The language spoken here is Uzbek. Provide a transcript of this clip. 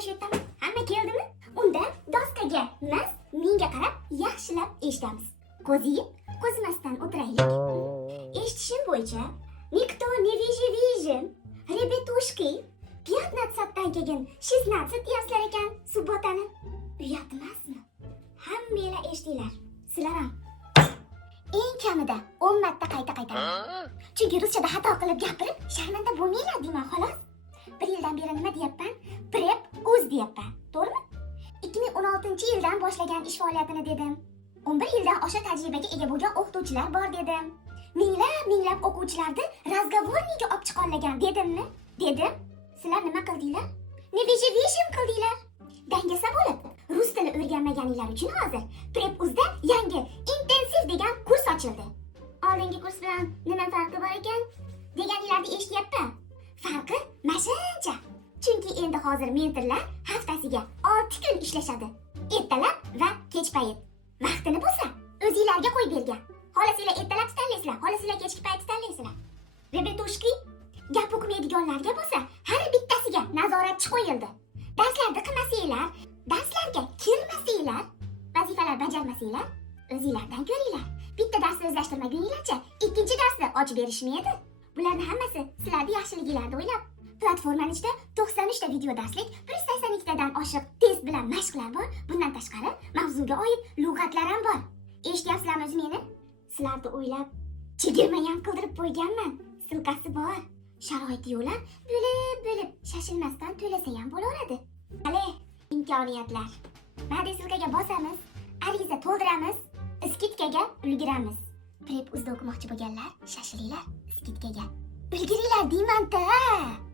salomlashyaptimi? Hamma keldimi? Unda doskaga biz menga qarab yaxshilab eshitamiz. Ko'z yumib, ko'zmasdan o'tiraylik. Eshitishim bo'yicha, никто не видит. Ребятушки, 15 keyin 16 yazlar ekan subbotani. Uyat emasmi? Hammanglar eshitdinglar. Sizlar ham eng kamida 10 marta qayta-qaytaraman. Chunki ruschada xato qilib gapirib, sharmanda bo'lmanglar deyman xolos. 1 yildan beri nima deyapman? Prep o'z deyapman. To'g'rimi? 2016-yildan boshlagan ish faoliyatini dedim. 11 yildan osha tajribaga ega bo'lgan o'qituvchilar bor dedim. Minglab o'quvchilarni razgovorniga olib chiqolgan dedimmi? Dedim. Sizlar nima qildinglar? Nevishim qildinglar. Dangasa bo'lib, rus tili o'rganmaganinglar uchun hozir PrepUzda yangi intensiv degan kurs ochildi. Oldingi kurs bilan nima farqi bor ekan? Deganinglarni eshityapman. Farqi mashuncha. Chunki endi hozir mentorlar haftasiga 6 kun ishlashadi. Ertalab va kech payt. Vaqtini bo'lsa o'zingizlarga qo'yib bergan. Xohlasanglar ertalab tanlaysizlar, xohlasanglar kechki payt tanlaysizlar. Rebetushki, gap o'qimaydiganlarga bo'lsa har bittasiga nazoratchi qo'yildi. Darslarni qilmasanglar, darslarga kirmasanglar, vazifalar bajarmasanglar, o'zingizlardan ko'ringlar. Bitta darsni o'zlashtirmaguninglarcha ikkinchi darsni ochib berishmi edi? Bularning hammasi sizlarning yaxshiliginglarni o'ylab. Platformaning ichida 93 ta video darslik, 182 tadan oshiq test bilan mashqlar bor. Bundan tashqari mavzuga oid lug'atlar ham bor. Eshityapsizlarmi o'zi meni? Sizlarni o'ylab chegirma ham qildirib qo'yganman. Silkasi bor. Sharoiti yo'lab, bo'lib shashilmasdan to'lasa ham bo'laveradi. Qale, imkoniyatlar. Mana silkaga bosamiz, ariza to'ldiramiz, skidkaga ulguramiz. PrepUzda o'qimoqchi bo'lganlar, shashilinglar skidkaga. Ulguringlar deyman-da.